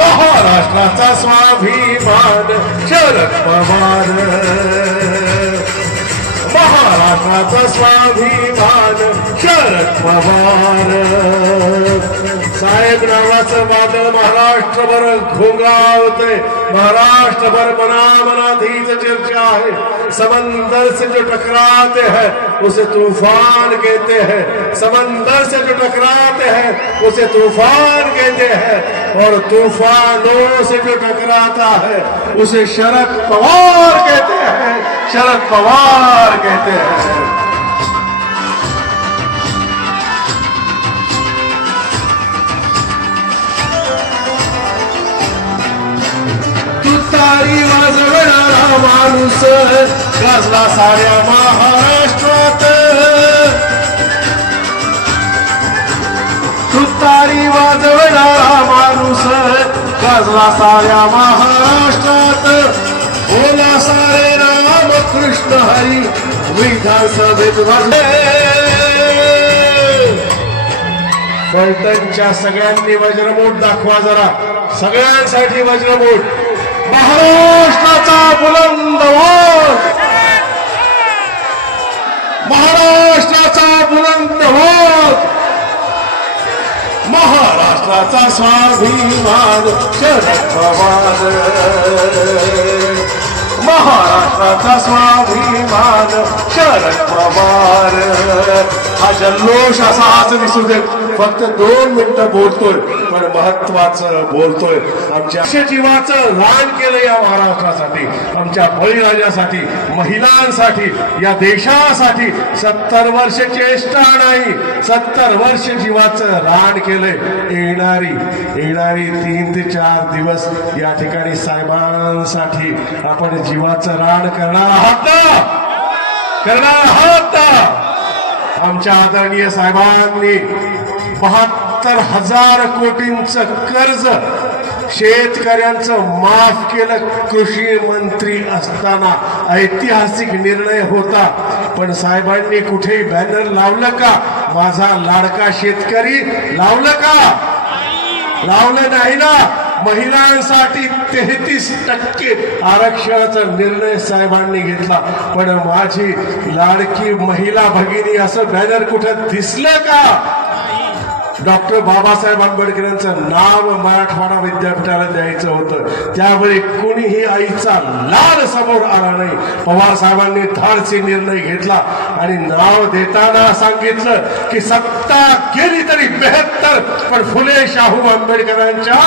महाराष्ट्राचा स्वाभिमान शरद पवार, महाराष्ट्राचा स्वाभिमान शरद पवार. साहेब नावाचं वादळ महाराष्ट्रभर घोंगावतंय, महाराष्ट्रभर मनामनात हीच चर्चा है. समंदर से जो टकराते हैं उसे तूफान कहते हैं, समंदर से जो टकराते हैं उसे तूफान कहते हैं, और तूफानों से जो टकराता है उसे शरद पवार कहते हैं, शरद पवार कहते हैं. तुतारी वाजवणारा माणूस गाजला साऱ्या महाराष्ट्रात, तुतारी वाजवणारा माणूस गाजला साऱ्या महाराष्ट्रात. बोला सारे राम कृष्ण हरी विधानसभेत वाजले. फलटणच्या सगळ्यांनी वज्रमूठ दाखवा जरा, सगळ्यांसाठी वज्रमूठ. महाराष्ट्राचा बुलंद आवाज, महाराष्ट्राचा बुलंद आवाज, महाराष्ट्राचा स्वाभिमान शरद पवार, महाराष्ट्राचा स्वाभिमान शरद पवार. हा जल्लोष असा आज दिसू देत. फक्त 2 मिनिटं बोलतोय पण महत्वाचं बोलतोय. आमच्या जीवाचं रान केलं या महाराष्ट्रासाठी, आमच्या बळीराजासाठी, महिलांसाठी, या देशासाठी. 70 वर्ष चेष्टा नाही, 70 वर्ष जीवाचं रान केलंय. येणारी 3 ते 4 दिवस या ठिकाणी साहेबांसाठी आपण जीवाचं रान करणार आहात ना, करणार आहात ना. आमच्या आदरणीय साहेबांनी 72,000 कोटींचं कर्ज शेतकऱ्यांचं माफ केलं. कृषी मंत्री असताना ऐतिहासिक निर्णय होता, पण साहेबांनी कुठेही बॅनर लावलं का माझा लाडका शेतकरी? लावलं का? लावलं नाही ना. महिलांसाठी 33% आरक्षणाचा निर्णय साहेबांनी घेतला, पण माझी लाडकी महिला भगिनी असं बॅनर कुठं दिसलं का? डॉक्टर बाबासाहेब आंबेडकरांचं नाव मराठवाडा विद्यापीठाला द्यायचं होतं, त्यावेळी कोणीही आईचा लाल समोर आला नाही. पवार साहेबांनी धाडसी निर्णय घेतला आणि नाव देताना सांगितलं की सत्ता गेली तरी 72, पण फुले शाहू आंबेडकरांच्या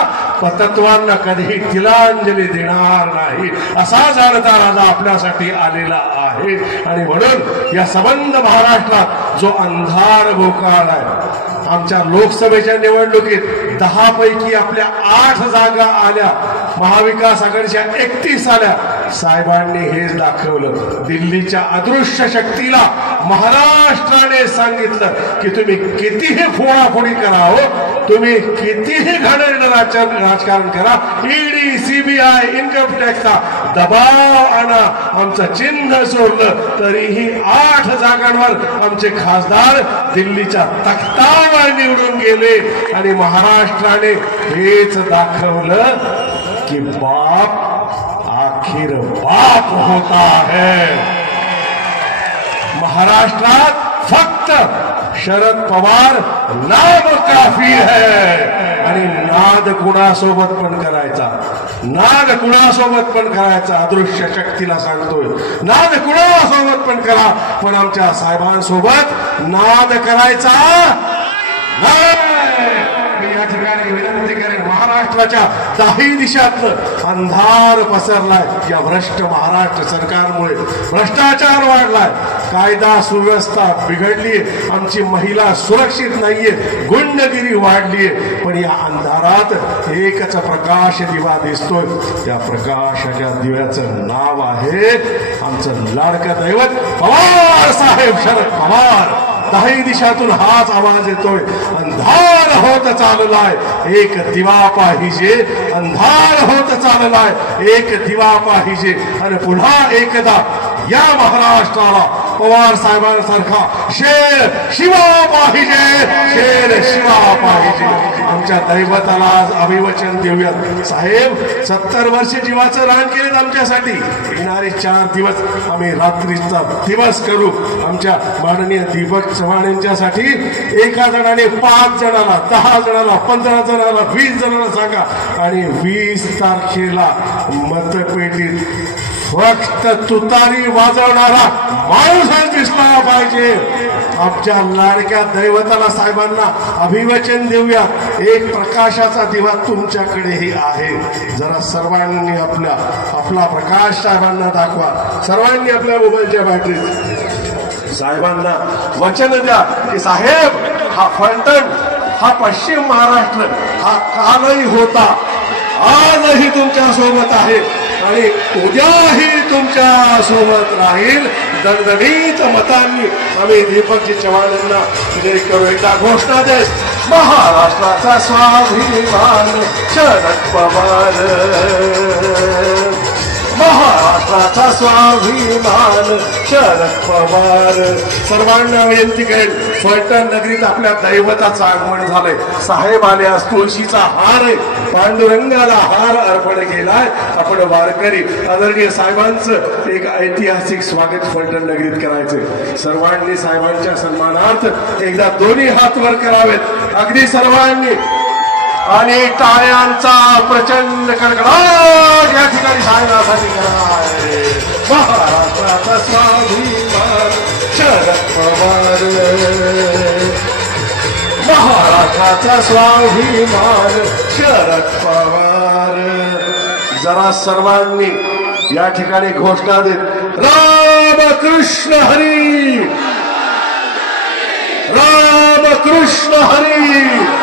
तत्वांना कधीही तिलांजली देणार नाही, असा जाणता राजा आपल्यासाठी आलेला आहे. आणि म्हणून या संबंध महाराष्ट्रात जो अंधार भोकाळलाय, आमच्या लोकसभेच्या निवडणुकीत 10 पैकी आपल्या 8 जागा आल्या, महाविकास आघाडीच्या 31 आल्या. साहेबांनी हेच दाखवलं. दिल्लीच्या अदृश्य शक्तीला महाराष्ट्राने सांगितलं की तुम्ही कितीही फोडाफोडी करा, हो तुम्ही कितीही घाणेरडं राजकारण करा, ईडी, सीबीआय, इन्कम टॅक्सचा दबाव आणा, आमचं चिन्ह सोडलं तरीही 8 जागांवर आमचे खासदार दिल्लीच्या तख्तावर निवडून गेले. आणि महाराष्ट्राने हेच दाखवलं की बाप आखिर बाप होता है. महाराष्ट्रात फक्त शरद पवार नाम काफी है. आणि नाद कुणासोबत पण करायचा, नाद कुणासोबत पण करायचा. अदृश्य शक्तीला सांगतोय नाद कुणासोबत पण करा, पण आमच्या साहेबांसोबत नाद करायचा नाही. मी या ठिकाणी विनंती करेन, महाराष्ट्राच्या 10 दिशातलं अंधार पसरलाय या भ्रष्ट महाराष्ट्र सरकारमुळे. भ्रष्टाचार वाढलाय, कायदा सुव्यवस्था बिघडलीये, आमची महिला सुरक्षित नाहीये, गुंडगिरी वाढलीये. पण या अंधारात एकच प्रकाश दिवा दिसतोय. त्या प्रकाशाच्या दिव्याचं नाव आहे आमचं लाडकं दैवत पवार साहेब शरद पवार. 10 दिशातून हाच आवाज येतोय, अंधार होत चाललाय, एक दिवा पाहिजे. अंधार होत चाललाय, एक दिवा पाहिजे. आणि पुन्हा एकदा या महाराष्ट्राला पवार साहेबांसारखा शेर शिवा पाहिजे, शेर शिवा पाहिजे. आमच्या दैवताला आज अभिवचन देऊयात. साहेब 70 वर्ष जीवाचं रान केलेत आमच्यासाठी. येणारे 4 दिवस आम्ही रात्रीचा दिवस करू. आमच्या माननीय दीपक चव्हाण यांच्यासाठी एका जणाने 5 जणाला, 10 जणाला, 15 जणाला, 20 जणाला सांगा आणि 20 तारखेला मतपेटीत फक्त तुतारी वाजवणारा माणूसच दिसला पाहिजे. आमच्या लाडक्या दैवताला साहेबांना अभिवचन देऊया. एक प्रकाशाचा दिवा तुमच्याकडेही आहे. जरा सर्वांनी आपला प्रकाश साहेबांना दाखवा. सर्वांनी आपल्या मोबाईलच्या बॅटरीत साहेबांना वचन द्या की साहेब हा फलटण, हा पश्चिम महाराष्ट्र हा कालही होता, आजही तुमच्या सोबत आहे आणि उद्याही तुमच्या सोबत राहील. दणदणीत मतांनी आम्ही दीपकजी चव्हाण यांना विजयी करू. एकदा घोषणा दे. महाराष्ट्राचा स्वाभिमान शरद पवार, महाराष्ट्राचा स्वाभिमान शरद पवार. सर्वांना विनंती करेल, फलटण नगरीत आपल्या दैवताचं आगमन झालंय. साहेब आले, आज तुळशीचा हार आहे, पांडुरंगाला हार अर्पण केलाय. आपण वारकरी आदरणीय साहेबांचं एक ऐतिहासिक स्वागत फलटण नगरीत करायचंय. सर्वांनी साहेबांच्या सन्मानार्थ एकदा दोन्ही हात वर करावेत, अगदी सर्वांनी, आणि टाळ्यांचा प्रचंड कडकडाट या ठिकाणी साहेबांसाठी कराय. महाराष्ट्राचा स्वाभिमान शरद पवार, महाराष्ट्राचा स्वाभिमान शरद पवार. जरा सर्वांनी या ठिकाणी घोषणा देत रामकृष्ण हरी, रामकृष्ण हरी.